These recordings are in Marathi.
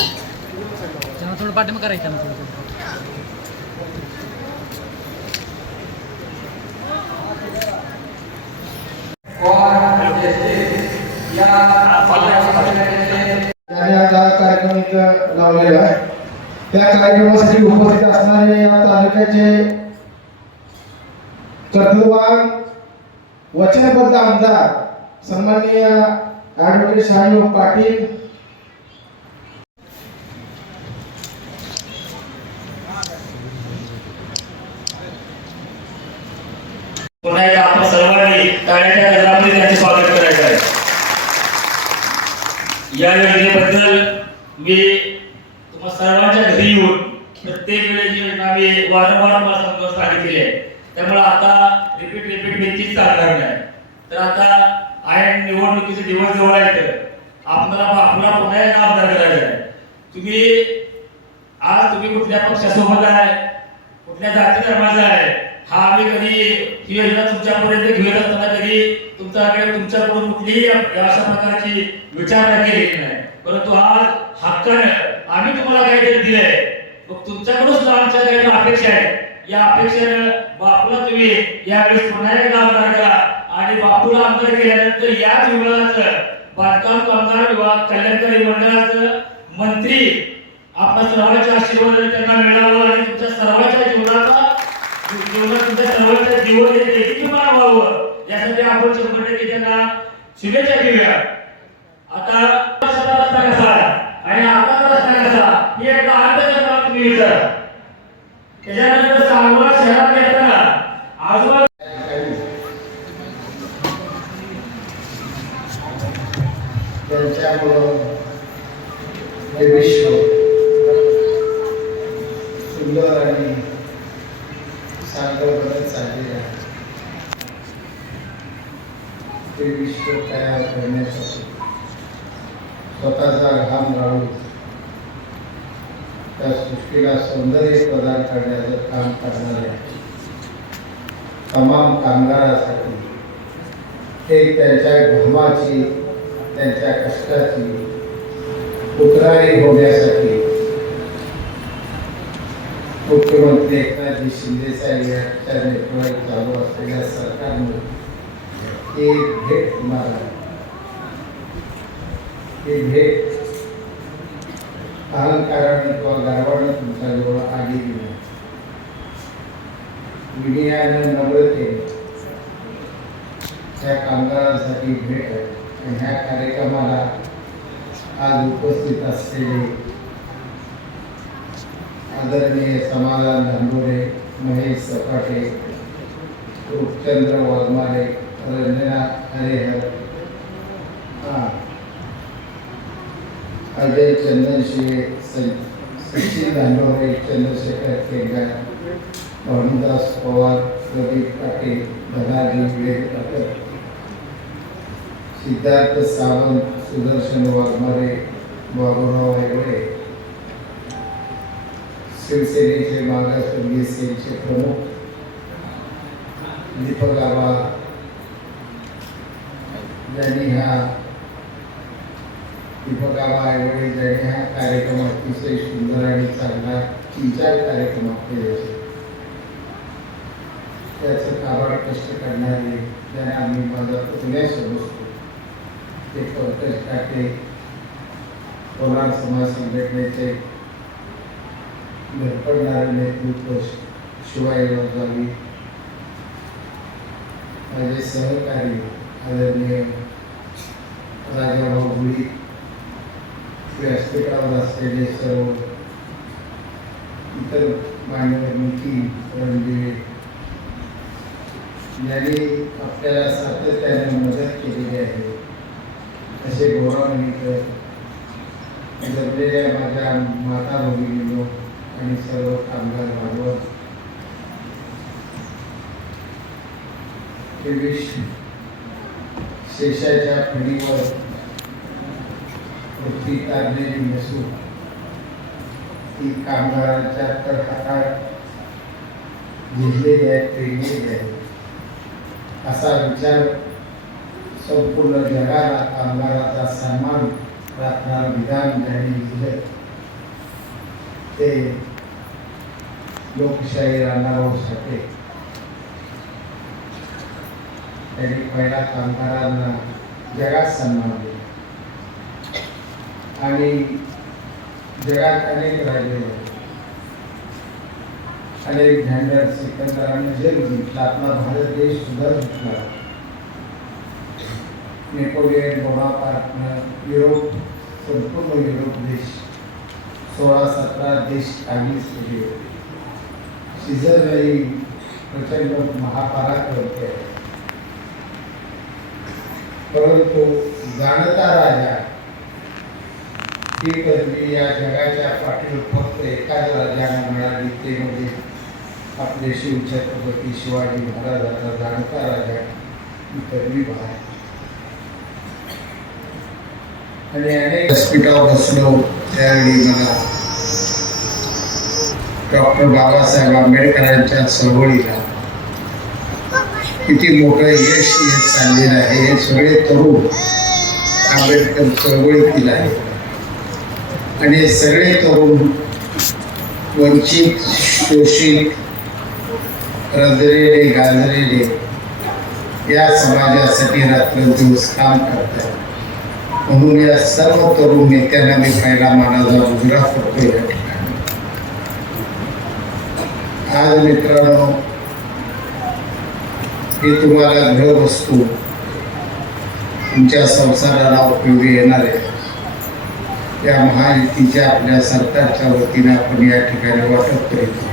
त्यांना थोडं पाठिंबा करायचं ना थोडं कार्यक्रम लावलेला आहे. त्या कार्यक्रमासाठी उपस्थित असणारे या तालुक्याचे कर्तृत्ववान वचनबद्ध आमदार सन्माननीय ॲडव्होकेट शाहू पाटील. पुन्हा एकदा आपण सर्वांनी टाळ्याच्या गजरामध्ये त्यांचे स्वागत करायचं आहे. या योजनेबद्दल मी तुम्हा सर्वांच्या घरी येऊन प्रत्येक वेळेची योजना मी वारंवार मला समजावून सांगितलेली आहे त्यामुळे आता रिपीट रिपीट मी तीच चालणार नाही. तर आता आयन निवडणुकीचे दिवस जवळ आहेत आपल्याला आपला पुन्हा एकदा आमदार करायचा आहे. तुम्ही आज तुम्ही कुठल्या पक्षासोबत आहे? कुठल्या जाती धर्माचा आहे? हा आम्ही कधी ही योजना तुमच्यापर्यंत घेत असताना कधी तुमच्याकडे तुमच्याकडून कुठलीही अशा प्रकारची विचारणा केलेली नाही. परंतु आज हक्कानं आम्ही तुम्हाला काहीतरी दिलंय. मग तुमच्याकडूनच आमच्या काही अपेक्षा आहे या अपेक्षेनं बापूला तुम्ही यावेळेस पुन्हा एकदा आमदार करा आणि बापूला आमदार केल्यानंतर याच विभागाचं बांधकाम कामगार विभाग कल्याणकारी मंडळाचं मंत्री आपल्या सर्वांच्या आशीर्वाद त्यांना मिळावं आणि तुमच्या सर्वांच्या जीवनाचा जीवनात तुमच्या सर्वांच्या जीवन हे देखील व्हावं. यासाठी आपण शंभर टक्के त्यांना शुभेच्छा देऊया. आता रस्ता कसा? आणि आता रस्ता कसा? ही एकदा अंत तुम्ही विचार त्याच्यानंतर सांगोला शहरात येताना आजूबाजू त्यांच्यामुळं हे विश्व सुंदर आणि चांगलं बनत चाललेलं आहे. ते विश्व तयार करण्यासाठी स्वतःचा घाम गाळून त्या सृष्टीला सौंदर्य प्रदान करण्याचं काम करणाऱ्या तमाम कामगारासाठी एक त्यांच्या घामाची, त्यांच्या कष्टाची उतराई होण्यासाठी मुख्यमंत्री एकनाथजी शिंदेचा यांच्या नेतृत्वात चालू असलेल्या सरकारने एक भेट तुम्हाला ही भेट अहंकाराने किंवा गर्वाने तुमच्या जवळ आलेली नाही. विनयानं त्या कामगारांसाठी भेट आणि ह्या कार्यक्रमाला आज उपस्थित असलेले आदरणीय समाधान धांडोरे महेश सपाटे रूपचंद्र वाघमारे रंजना हरेहर हां अजय चंदनशिवे सचिन धांडोरे चंद्रशेखर केंगार भानुदास पवार प्रदीप पाटील धनाजी विवेक सिद्धार्थ सावंत सुदर्शन वाघमारे बाबूराव हेगडे शिवसेनेचे मागासवर्गीय सेलचे प्रमुख दीपक आबा ज्यांनी हा दीपक आबा हेगडे ज्यांनी हा कार्यक्रम अतिशय सुंदर आणि चांगला तीन कार्यक्रमात कार्यक्रम केले त्याचं काबाड कष्ट करणारे त्याने आम्ही माझा पुतण्या समजतो ते पंकज काटे कोलार समाज संघटनेचे धडपडणारे नेतृत्व शिवाय जावी माझे सहकारी आदरणीय सर्व इतर मान्यवर नीती रणदिवे आपल्याला सातत्याने मदत केलेली आहे असे गौरवान्वित जमलेल्या माझ्या माता भगिनीनो आणि सर्व कामगार हे शेषाच्या फडीवर पृथ्वी तारलेली नसून की कामगारांच्या तर हातात झिजलेली आहे पेरलेली आहे असा विचार संपूर्ण जगाला कामगाराचा सन्मान राखणारं विधान त्यांनी लिहिलं ते लोकशाही राणाभाऊ साठे. त्यांनी पहिला कामगारांना जगात सन्मान दिला. आणि जगात अनेक राहिले होते. अनेक झंझट सिकंदराने जे जिंकला आपला भारत देश सुद्धा जिंकला. नेपोलियन बोनापार्टनं युरोप संपूर्ण युरोप देश सोळा सतरा देश काबीज केले होते. शिजरही प्रचंड महापराक्रम केले परंतु जाणता राजा ही पदवी या जगाच्या पाठीवर फक्त एकाच राजाला मिळाली ते म्हणजे आपले शिवछत्रपती शिवाजी महाराजांचा जाणता राजा ही पदवी बाहेर. आणि अनेक व्यासपीठावर बसलो त्यावेळी मला डॉक्टर बाबासाहेब आंबेडकरांच्या चळवळीला किती मोठं यश येत चाललेलं आहे हे सगळे तरुण आंबेडकर चळवळीतील आहे आणि सगळे तरुण वंचित शोषित रजलेले गाजलेले या समाजासाठी रात्रंदिवस काम करतात म्हणून या सर्व तरुण नेत्यांना मी पहिला मानाचा उजरा करतो या ठिकाणी. आज मित्रांनो हे तुम्हाला घर वस्तू तुमच्या संसाराला उपयोगी येणार आहे. त्या महायुतीच्या आपल्या सरकारच्या वतीने आपण या ठिकाणी वाटप करीत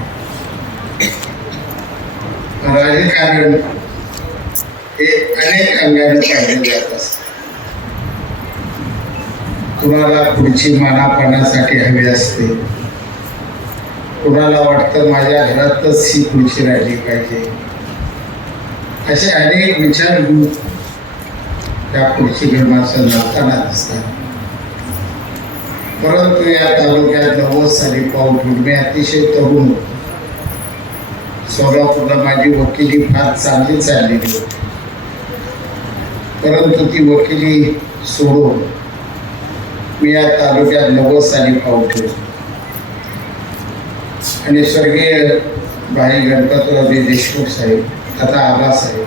राजकारण हे अनेक अंगाने पाहिलं जात असत. कुणाला पुढची मानापणासाठी हवी असते कुणाला वाटतं माझ्या घरातच ही पुढची राहिली पाहिजे. असे अनेक विचार घेऊन त्या पुढची माणसं जाताना दिसतात परंतु या तालुक्यात नव्वद साली पाऊल मी अतिशय तरुण सोलापूरला माझी वकिली फार चांगली चाललेली होती. परंतु ती वकिली सोडून मी या तालुक्यात नव्वद साली पाऊल ठेवतो आणि स्वर्गीय भाई गणपतरावजी देशमुख साहेब आता आबासाहेब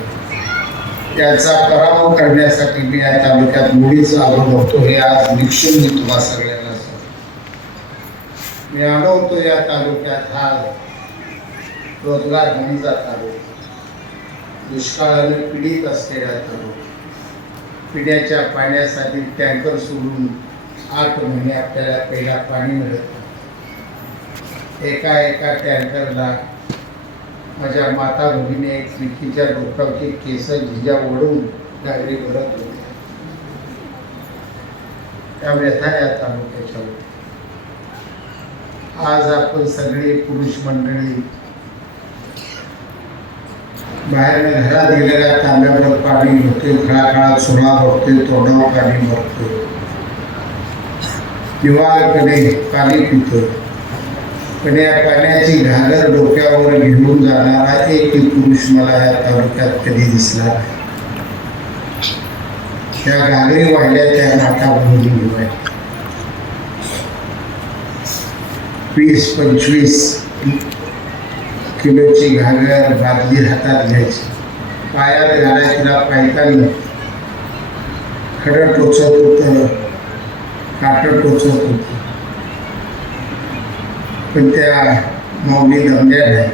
त्याचा पराभव करण्यासाठी मी या तालुक्यात मुलीचा आलो होतो. हे आज निक्षून मी तुम्हाला सगळ्या सांगतो मी होतो या तालुक्यात हा रोजगार हमी तालुका दुष्काळाने पीडित असलेला तालुका पिण्याच्या पाण्यासाठी टँकर सोडून आठ महिने आपल्याला पहिला पाणी मिळत एका एका टँकरला माझ्या माता भगिनी एकमेकीच्या डोक्यावरची केस झिजा ओढून डागरी भरत होत्या. त्या व्यथा या तालुक्याच्या होत्या. आज आपण सगळे पुरुष मंडळी बाहेर घरात गेलेल्या तांब्यावर पाणी भरतोय खळाखळात चुना भरतोय तोंडावर पाणी भरतोय. दिवाळकडे पाणी पितोय. पण या पाण्याची घागर डोक्यावर घेऊन जाणारा एक पुरुष मला या तालुक्यात कधी दिसला नाही. त्या घागरी वाहिल्या त्या नाटा भरून वीस पंचवीस किलोची घागर बादली हातात घ्यायची. पायात घालायला पायताना खडं टोचत होतं काटं टोचत होतं. पण त्या माऊली दमल्या नाही.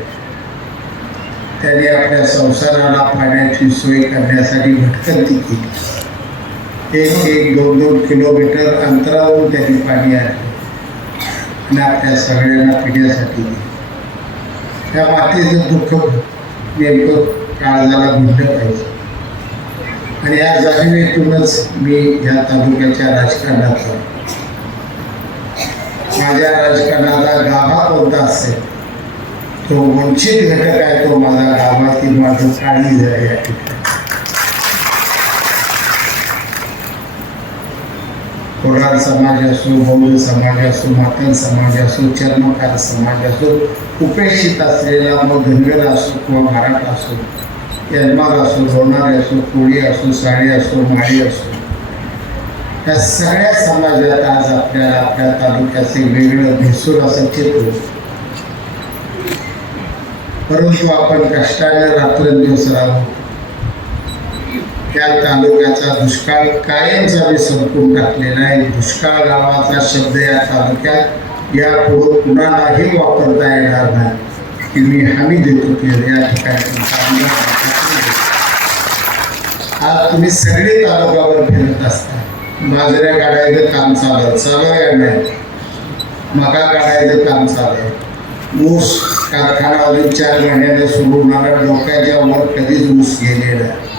त्याने आपल्या संसाराला पाण्याची सोय करण्यासाठी भटकंती केली. एक एक दोन दोन किलोमीटर अंतरावरून त्यांनी पाणी आणलं. आणि आपल्या सगळ्यांना पिण्यासाठी. त्या मातीचं दुःख नेमकं काळजाला म्हटलं पाहिजे. आणि या जाणीवेतूनच मी ह्या तालुक्याच्या राजकारणात माझ्या राजकारणाला गाभा कोणता असेल तो वंचित घटक आहे तो माझा गावातील माझं काळी आहे या ठिकाणी. कोराड समाज असो बौद्ध समाज असो मातन समाज असो चर्मकार समाज असो उपेक्षित असलेला मग धनगर असो किंवा मराठा असो यजमान असो होणारे असो कोळी असो साडी असो माळी असो या सगळ्या समाजात आज आपल्याला आपल्या तालुक्याचे वेगळं भेसूर असं चित्र. परंतु आपण कष्टाने रात्रंदिवस राहू. त्या तालुक्याचा दुष्काळ कायमचा मी संपून टाकलेला आहे. दुष्काळ नावाचा शब्द या तालुक्यात यापुढे कुणालाही वापरता येणार नाही. की मी हमी देतो की या ठिकाणी आज तुम्ही सगळे तालुक्यावर फिरत असता. बाजऱ्या काढायचं काम चालू चालू आहे नाही? मका काढायचं काम चालू आहे. ऊस कारखाना अजून चार महिन्याने सुरू होणार डोक्याच्या वर कधीच ऊस गेलेला आहे.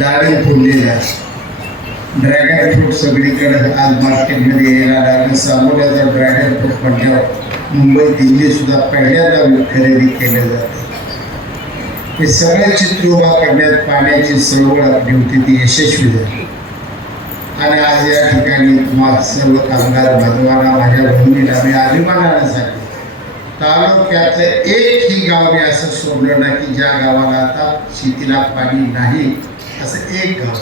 डाळिंब फुललेला आहे. ड्रॅगन फ्रूट सगळीकडे आज मार्केटमध्ये यायला लागलं जर ड्रॅगन फ्रूट म्हटल्यावर मुंबई दिल्ली सुद्धा पहिल्यांदा खरेदी केल्या जाते. हे सगळे चित्र उभा करण्यात पाण्याची चळवळ आपली होती ती यशस्वी झाली. आणि आज या ठिकाणी तुम्हाला सर्व कामगार बांधवांना माझ्या बहिणीला मी अभिमानानं सांगितलं तालुक्यातलं एकही गाव मी असं सोडलं नाही की ज्या गावाला आता शेतीला पाणी नाही. असं एक गाव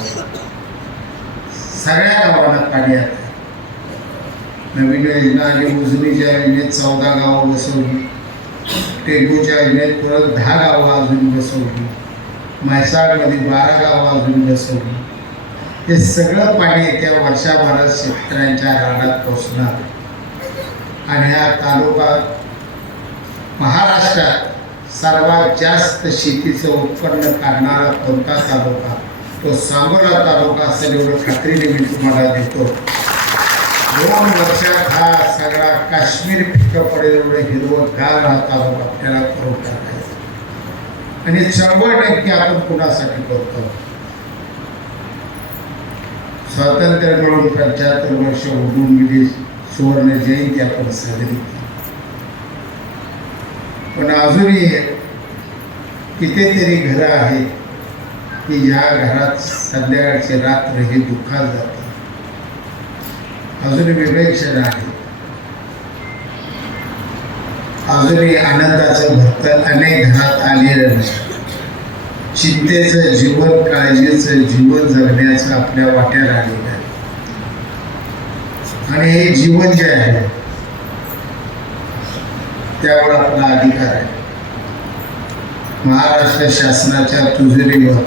सगळ्या गावांना पाणी आलं नवीन योजना आणि उजनीच्या योजनेत चौदा गावं बसवली. टेंबूच्या योजनेत परत दहा गावं अजून बसवली. म्हैसाळमध्ये बारा गावं अजून बसवली. हे सगळं पाणी येत्या वर्षाभरात शेतकऱ्यांच्या रानात पोचणार आणि हा तालुका महाराष्ट्रात सर्वात जास्त शेतीचं उत्पन्न काढणारा कोणता तालुका? तो सांगोला तालुका असेल एवढं खात्रीने मी तुम्हाला देतो. दोन वर्षात हा सगळा काश्मीर पिकं पडेल एवढं हिरवं गार हा तालुका आपल्याला करून टाकायचा. आणि शंभर टक्के आपण कुणासाठी करतो? स्वातंत्र्य मिळून पंच्याहत्तर वर्ष उडून गेली सुवर्ण जयंती आपण साजरी केली. पण अजूनही कितीतरी घरं आहेत की या घरात संध्याकाळची रात्र हे दुःखात जाते. अजून वेगळे क्षण आहे अजूनही आनंदाचं भक्त अनेक घरात आलेलं नाही. चिंतेचं जीवन काळजीचं जीवन जगण्याचं आपल्या वाट्याला आलेलं आहे. आणि हे जीवन जे आहे त्यावर आपला अधिकार आहे. महाराष्ट्र शासनाच्या तुजरीवर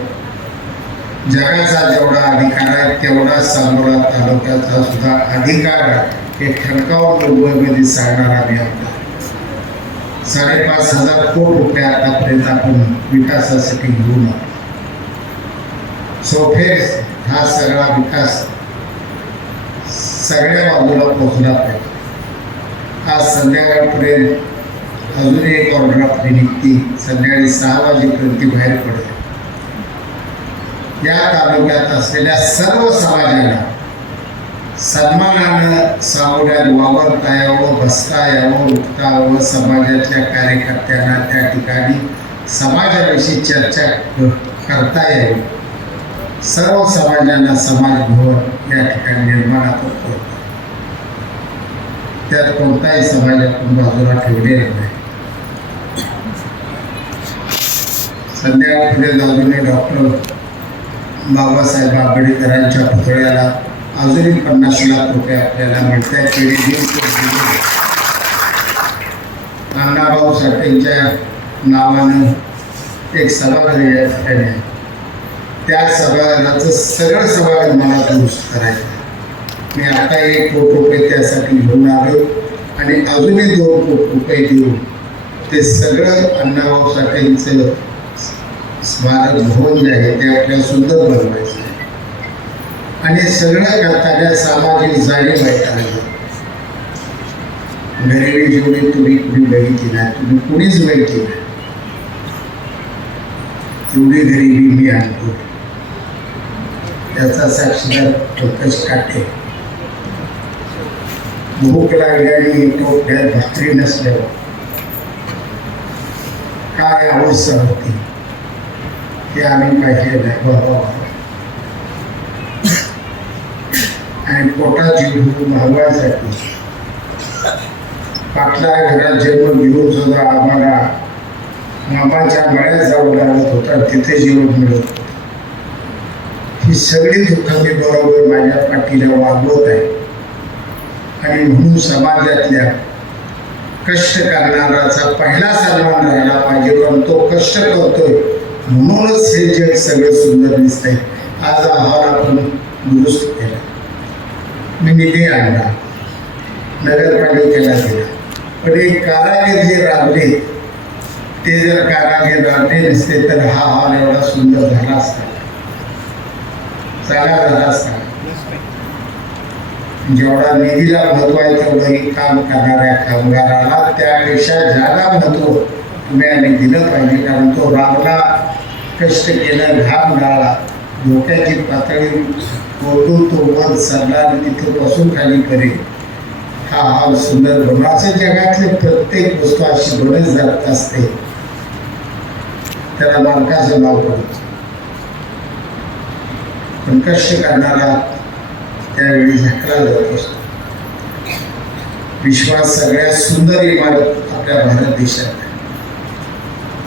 जगाचा जेवढा अधिकार आहे तेवढा सांगोला तालुक्याचा सुद्धा अधिकार आहे. हे ठणकावून मुंबईमध्ये सांगणार आम्ही आपला साडेपाच हजार कोट रुपये आतापर्यंत आपण विकासासाठी घेऊन आलो. सोफेस हा सगळा विकास सगळ्या बाजूला पोहोचला पाहिजे. आज संध्याकाळपर्यंत अजून एक ऑर्डर आपली निघती संध्याकाळी सहा वाजेपर्यंत ती बाहेर पडेल या तालुक्यात असलेल्या सर्व समाजाला सन्मानानं सामोऱ्यात वावरता यावं बसता यावं उठता यावं समाजातल्या कार्यकर्त्यांना त्या ठिकाणी समाजाविषयी चर्चा करता यावी सर्व समाजांना समाज भवन या ठिकाणी निर्माण आपण करतो त्यात कोणताही समाज आपण बाजूला ठेवलेला नाही. संध्याकाळपर्यंत अजूनही डॉक्टर बाबासाहेब आंबेडकरांच्या पुतळ्याला अजूनही पन्नास लाख रुपये आपल्याला मिळत पिढी अण्णाभाऊ साठेंच्या नावानं एक सभागृह या ठिकाणी आहे त्या सभागृहाचं सगळं सभागृह मला दुरुस्त करायचं आहे. मी आता एक कोट रुपये त्यासाठी घेऊन आलो आणि अजूनही दोन कोट रुपये देऊन ते सगळं अण्णाभाऊ साठेंचं स्मारक भवन जे आहे ते आपल्याला सुंदर बनवायचं आहे. आणि सगळं करताना सामाजिक जाणीव आहे. पाहिजे जेवढी तुम्ही कुणी बघितली नाही तुम्ही कुणीच बघितली नाही. एवढी गरिबी मी आणतो त्याचा साक्षीदार पंकज काटे. भूक लागल्याने तो भाकरी नसल्यावर. काय अवस्था होती? ते आम्ही पाहिजे नाही बरोबर आणि पोटाची भूक भागवायसाठी. पाटला घरात जेवण घेऊन सुद्धा आम्हाला मामाच्या मळ्यात जाऊ लागत होता तिथे जेवण मिळत होतं. ही सगळी दुःख मी बरोबर माझ्या पाठीला वागवत आहे. आणि म्हणून समाजातल्या कष्ट करणाराचा पहिला सन्मान राहिला पाहिजे पण तो कष्ट करतोय. म्हणूनच हे जग सगळं सुंदर दिसतंय. आज आहार आपण दुरुस्त केला. मी निधी आणला. नगरपालिकेला दिला. पण एक कारागीर जे राबले ते जर कारागीर राबले नसते तर हा हॉल एवढा सुंदर झाला असता. चांगला झाला असता. जेवढा निधीला महत्त्व आहे तेवढंही काम करणाऱ्या कामगाराला त्यापेक्षा जादा महत्त्व तुम्ही आम्ही दिलं पाहिजे कारण तो राबला कष्ट केलं घाम गाळला. धोक्याची पातळी ओढून तो वर सरला आणि तिथं बसून खाली करेल हा हाल सुंदर. बनवा असं प्रत्येक वस्तू अशी भ्रमच जात असते. त्याला मालकाचं नाव पडत. पण कष्ट करणारा त्यावेळी झटला जात असतो. विश्वास सगळ्यात सुंदर इमारत आपल्या भारत देशात. आहे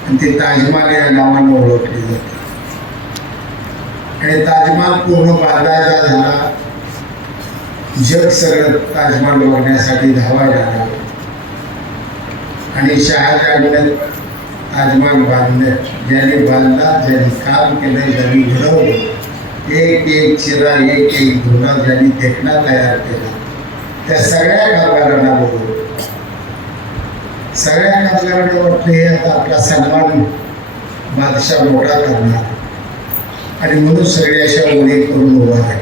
आणि ते ताजमहाल या नावाने ओळखली जाते. आणि ताजमहाल पूर्ण बांधायचा झाला. जग सगळं ताजमहाल बघण्यासाठी धावायला लागलं आणि शहाजहाननं ताजमहाल बांधलं. ज्याने बांधला ज्याने काम केलं ज्यांनी घडवलं एक एक चिरा एक एक धुरा ज्यांनी देखणा तयार केला. त्या सगळ्या कामगारांना बोलवलं सगळ्या कामगारांना वाटलं हे आता आपला सन्मान बादशाह मोठा करणार. आणि म्हणून सगळे अशा ओळी करून उभा आहे.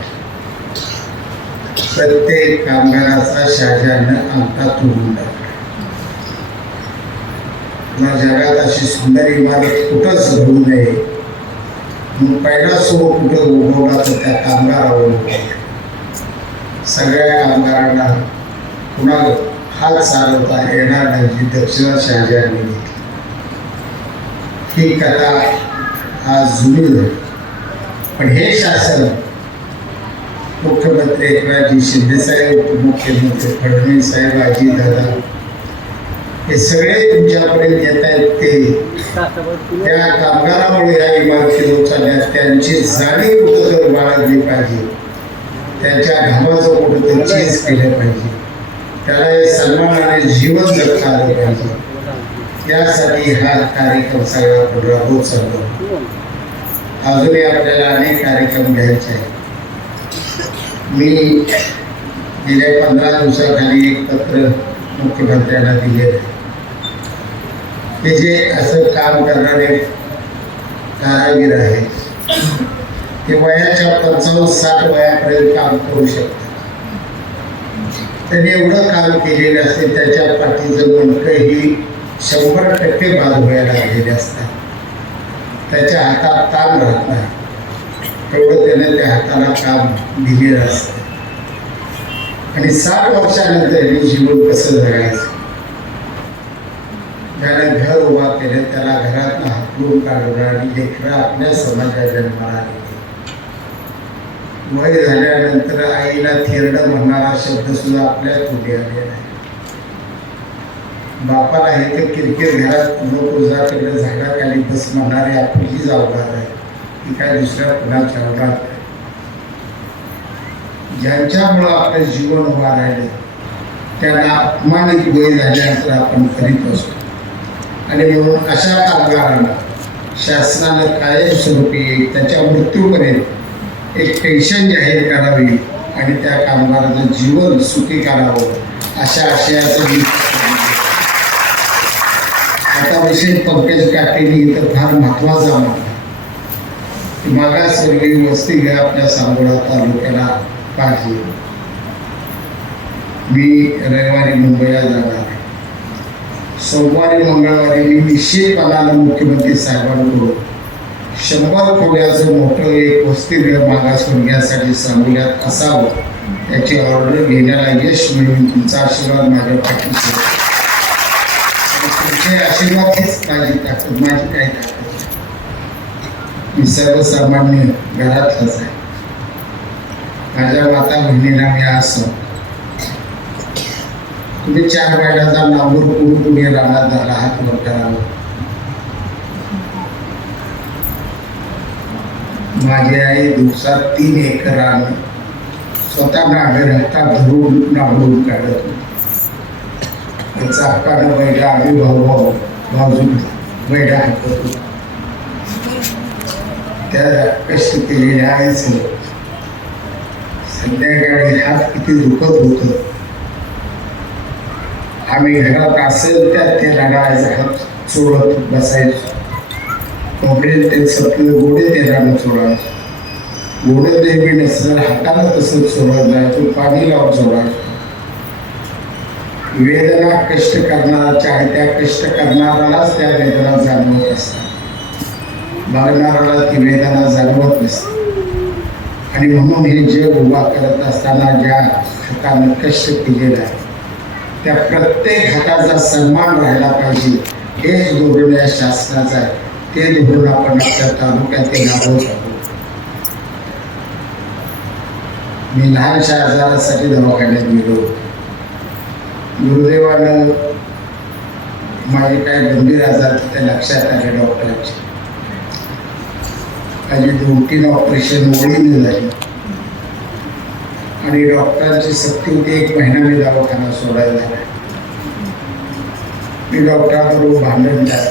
प्रत्येक कामगाराचा शहाजहानं अंगठा तोडून टाकला जगात अशी सुंदर इमारत कुठंच घडू नये. मग पहिला सुरू कुठं उभवला तर त्या कामगारावर सगळ्या कामगारांना पुन्हा हात चालवता येणार नाही जी दक्षिणा शहाजहानने घेतली ही कथा आज जुनी झाली पण हे शासन मुख्यमंत्री एकनाथजी शिंदेसाहेब उपमुख्यमंत्री फडणवीस साहेब अजितदादा हे सगळे तुमच्यापर्यंत येत आहेत ते. त्या कामगारामुळे या इमारती होत चालल्या त्यांची जाणीव कुठं तर बाळगली पाहिजे. त्यांच्या घामाचं कुठं तर केलं पाहिजे. त्याला सन्मानाने जीवन जगता आलं पाहिजे. यासाठी हा कार्यक्रम सगळा आपण राबवत चाललो अजूनही आपल्याला अनेक कार्यक्रम घ्यायचे आहेत. मी गेल्या पंधरा दिवसाखाली एक पत्र मुख्यमंत्र्यांना दिले ते जे असं काम करणारे कारागीर आहेत ते वयाच्या पंचावन्न साठ वयापर्यंत काम करू शकतात. त्यांनी एवढं काम केलेलं असते त्याच्या पाठीचं मणकं ही शंभर टक्के बाद व्हायला लागलेले असतात. त्याच्या हातात ताण राहत नाही. तेवढं त्याने त्या हाताला काम दिलेलं असतं. आणि साठ वर्षानंतर हे जीवन कसं जगायचं? ज्याने घर उभा केलं त्याला घरातनं हाकलून काढून आणि लेकरं आपल्या समाजात जन्माला आलेली वय झाल्यानंतर आईला थेरडं म्हणणारा शब्द सुद्धा आपल्या थोडी आलेला आहे? बापाला हे तर किरकिर घरात लोक उजाकडे झाडाखाली बस म्हणणारी आपली ही अवघात आहे. ती काय दुसऱ्या कुणाच्या अवघात आहे? ज्यांच्यामुळं आपलं जीवन उभा राहिलं त्यांना अपमानित वय झाल्यानंतर आपण करीत असतो. आणि म्हणून अशा कामगारांना शासनानं कायमस्वरूपी त्याच्या मृत्यूपर्यंत एक पेन्शन जाहीर करावी आणि त्या कामगाराचं जीवन सुखी करावं अशा आशयाचं मी आता विषय पंकज काटेनी तर फार महत्त्वाचा मानला की मागासवर्गीय वस्ती घ्या आपल्या सांगोळा तालुक्याला पाहिजे. मी रविवारी मुंबईला जाणार आहे. सोमवारी मंगळवारी मी निश्चितपणानं मुख्यमंत्री साहेबांकडून शंभर खोल्याचं मोठं एक वस्तीगृह मागास मुलग्यासाठी सांगोल्यात असावं. याची ऑर्डर घेण्याला यश मिळून तुमचा आशीर्वाद माझ्या पाठीशी तुमचे आशीर्वाद हेच माझी ताकद माझी काय ताकद मी सर्वसामान्य घरातलाच आहे. माझ्या माता बहिणीला मी असं तुम्ही चार महिन्याचा नांबूर करून तुम्ही राहणार झाला हात वर करावं माझी आई दिवसात तीन एकर रान स्वतः नागर हातात धरून नांगरून काढत होती. चाकानं बैला आम्ही भाऊ भाऊ बाजून बैला हाकत होतो. त्या कष्ट केलेल्या आईच संध्याकाळी हात किती दुखत होत. आम्ही घरात असेल त्यात ते रडायचा हात चोळत बसायचो. कोपऱ्यात ते सपले गोडे तेलानं सोडा गोडे ते बी नसलं हातानं तसं सोडा जायचो पाणी लावून सोडा वेदना कष्ट करणारा आणि त्या कष्ट करणाऱ्यालाच त्या वेदना जाणवत असतात. बघणाऱ्याला ती वेदना जाणवत नसते. आणि म्हणून हे जग उभा करत असताना ज्या हातानं कष्ट केलेलं आहे त्या प्रत्येक हाताचा सन्मान राहिला पाहिजे. हेच धोरण या शासनाचं आहे. ते धोरण आपण आपल्या तालुक्यात राबवत आहोत मी लहानशा आजारासाठी दवाखान्यात गेलो. दुर्दैवानं माझे काही गंभीर आजार तिथे लक्षात आले डॉक्टरांचे. माझी दोन ऑपरेशन ओळीने झाली. आणि डॉक्टरांची सक्ती होती एक महिना मी दवाखाना सोडायला झाला मी डॉक्टरांबरोबर भांडण झालं.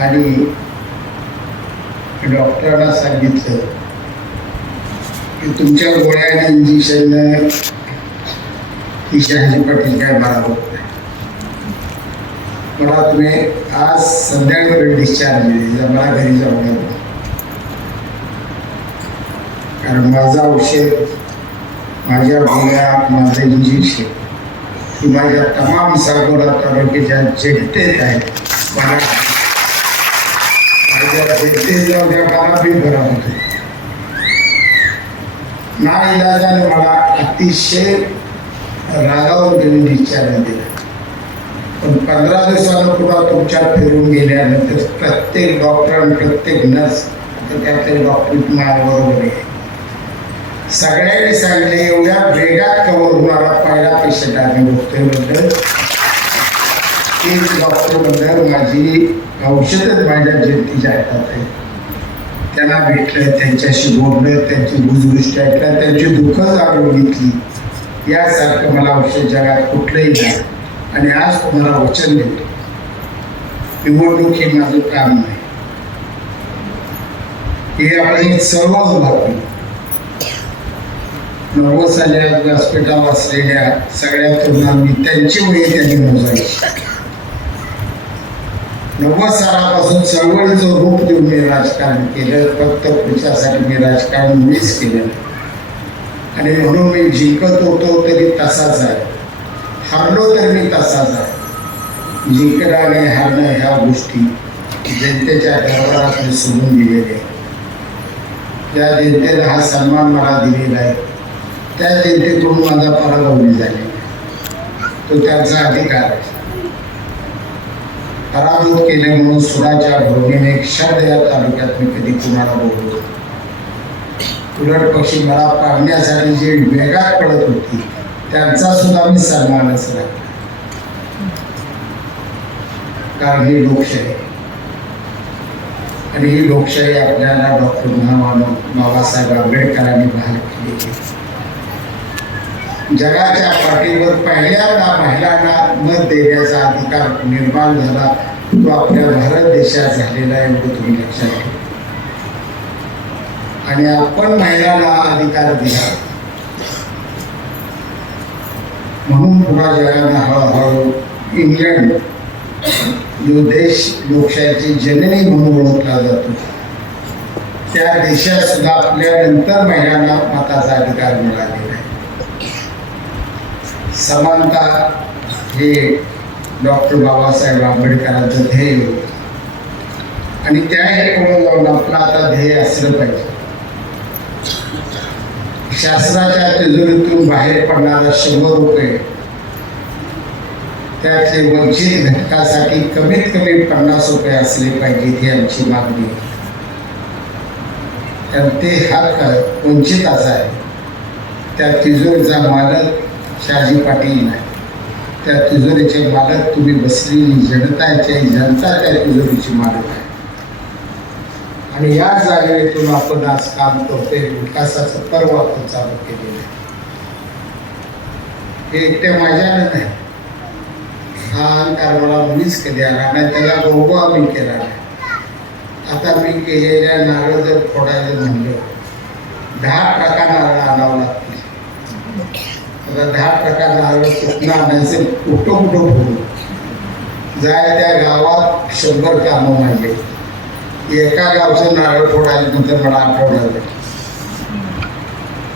आणि डॉक्टरांना सांगितलं की तुमच्या गोळ्या आणि इंजेक्शन ही शहाजी पाटील काय बरा होत नाही. मला तुम्ही आज संध्याकाळी डिस्चार्ज दिली. मला घरी जाऊ कारण माझा औषध माझ्या गोळ्या माझं इंजेक्शन ही माझ्या तमाम सागोरा तालुक्याच्या जनतेत आहेत मला माझ्या जनतेत जाऊ द्या मला बी बरा होतो ना इलाजाने मला अतिशय रागावून त्यांनी डिस्चार्ज दिला पण पंधरा दिवसानं पुन्हा उपचार फिरून गेल्यानंतर प्रत्येक डॉक्टर आणि प्रत्येक नर्स आता त्यातले डॉक्टर माझ्याबरोबर आहे. सगळ्यांनी सांगितले एवढ्या वेगात कव्हर होणारा पहिला पेशंट आम्ही बघतोय तेच डॉक्टर म्हणतात माझी औषधच माझ्या जयंतीच्या हातात आहे त्यांना भेटलं त्यांच्याशी बोललं त्यांची गुजगुष्ट ऐकलं त्यांची दुःख जाणून घेतली. यासारखं मला औषध जगात कुठलंही नाही. आणि आज तुम्हाला वचन देतो. निवडणूक हे माझं काम नाही. हे आपण एक सर्व बातमी नव्वद साली व्यासपीठावर असलेल्या सगळ्या तरुणांनी त्यांची वय त्यांनी मोजायची. नव्वद सालापासून चळवळीचं रूप देऊन मी राजकारण केलं. फक्त पुढच्यासाठी मी राजकारण मीच केलं. आणि म्हणून मी जिंकत होतो तरी तसाच आहे. हरलो तर मी तसाच आहे. जिंकणं आणि हरणं ह्या गोष्टी जनतेच्या दरबारात मी सोडून दिलेल्या त्या जनतेने हा सन्मान मला दिलेला आहे. त्या जनतेकडून माझा पराभव झाले तो त्यांचा अधिकार आहे. पराभूत केले म्हणून सुराच्या भरोगीने एक शब्द या तालुक्यात मी कधी कुणाला बोललो उलट पक्षी मला पाडण्यासाठी जे वेगात पडत होती त्यांचा सुद्धा मी सन्मानच राखला कारण ही लोकशाही. आणि ही लोकशाही आपल्याला डॉक्टर महामानव बाबासाहेब आंबेडकरांनी बहाल केली आहे. जगाच्या पाठीवर पहिल्यांदा महिलांना मत देण्याचा अधिकार निर्माण झाला तो आपल्या भारत देशात झालेला आहे एवढं तुम्ही लक्षात घ्या आणि आपण महिलांना अधिकार दिला. म्हणून पुन्हा जगाने हळूहळू इंग्लंड जो देश लोकशाहीची जननी म्हणून ओळखला जातो. त्या देशात सुद्धा आपल्यानंतर महिलांना मताचा अधिकार मिळालेला आहे. समानता हे डॉक्टर बाबासाहेब आंबेडकरांचं ध्येय होतं. आणि त्या हेकडून जाऊन आपलं आता ध्येय असलं पाहिजे. शासनाच्या तिजोरीतून बाहेर पडणारा शंभर रुपये त्याचे वंचित घटकासाठी कमीत कमी पन्नास रुपये असले पाहिजेत ही आमची मागणी कारण ते हक्क असा आहे. त्या तिजोरीचा मालक शहाजी पाटील. नाही त्या तिजोरीचे मालक तुम्ही बसलेली जनता आहे, जनता त्या तिजोरीची मालक आहे. आणि या जागेतून आपण आज काम करतोय विकासाचं पर्व आपण चालू केलेलं आहे. हे एकट्या माझ्यानं नाही. हा अंकार मला मुलीच केला नाही त्याला गोबो मी केला नाही. आता मी केलेल्या नारळ जर फोडायचं म्हणलं दहा टक्का नारळ आणावं लागतील दहा टका नारळ कुठनं आणायचं कुठं फोडू जाय त्या गावात शंभर कामं मांडले एका गावचं नारळ फोडायला नंतर मला आठवण आलं.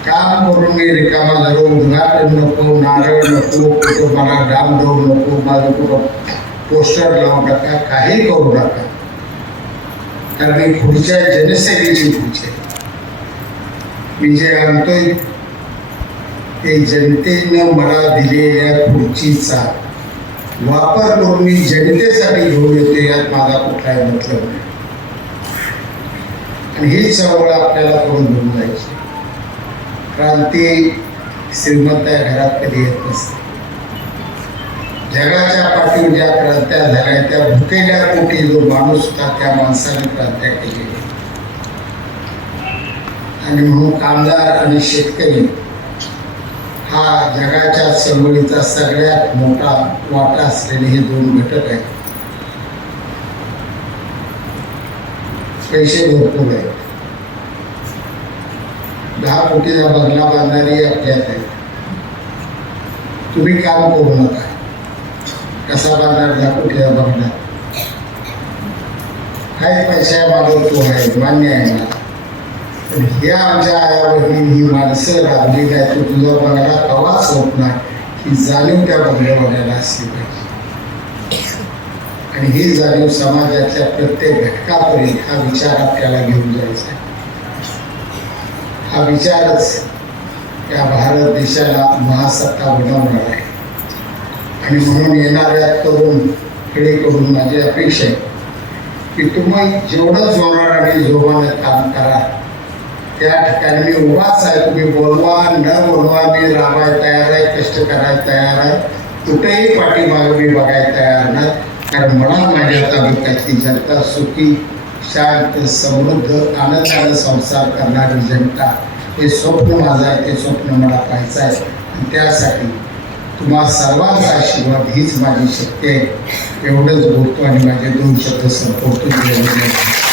काम करून मी रिकामा झालो. उद्घाटन नको, नारळ नको कुठं मला देऊ नको माझं कुठं पोस्टर लावू नका, काही करू नका. कारण पुढच्या जनसेवेची पुढचे मी जे आणतोय ते जनतेनं मला दिलेल्या खुर्चीचा वापर करून मी जनतेसाठी घेऊन येतो यात माझा कुठलाही मतलब नाही. आणि ही चळवळ आपल्याला करून घेऊन जायची? क्रांती श्रीमंत या घरात कधी येत नसते. जगाच्या पाठीवर ज्या क्रांत्या झाल्या त्या भुकेल्या पोटी जो माणूस होता त्या माणसाने क्रांत्या केलेल्या आणि म्हणून कामगार आणि शेतकरी हा जगाच्या चळवळीचा सगळ्यात मोठा वाटा असलेले हे दोन घटक आहेत. पैसे भरपूर आहेत. दहा कोटीचा बंगला बांधणारी आपल्यात आहे. तुम्ही काम करू नका. कसा बांधणार दहा कोटीचा बंगला काही पैसा मागवतो आहे मान्य आहे मला. तर ह्या आमच्या आया बहिणी ही माणसं लाभली काय तो तुझ्या मनाला कवाच होत नाही ही जाणीव त्या बंगल्यावाल्याला असली पाहिजे. आणि ही जाणीव समाजाच्या प्रत्येक घटकापर्यंत हा विचार आपल्याला घेऊन जायचा आहे. हा विचारच या भारत देशाला महासत्ता बनवणार आहे. आणि म्हणून येणाऱ्या तरुण पिढीकडून माझी अपेक्षा आहे की तुम्ही जेवढं जोरात आणि जोमानं काम करा त्या ठिकाणी मी उभाच आहे तुम्ही बोलवा न बोलवा मी राबाय तयार आहे कष्ट करायला तयार आहे. कुठेही पाठीमागे मी बघायला तयार नाही. कारण मला माझ्या तालुक्यातली जनता सुखी शांत समृद्ध आनंदाने संसार करणारी जनता हे स्वप्न माझं आहे ते स्वप्न मला पाहायचं आहे. त्यासाठी तुम्हा सर्वांचा आशीर्वाद हीच माझी शक्ती आहे. एवढंच बोलतो आणि माझे दोन शब्द संपवतो.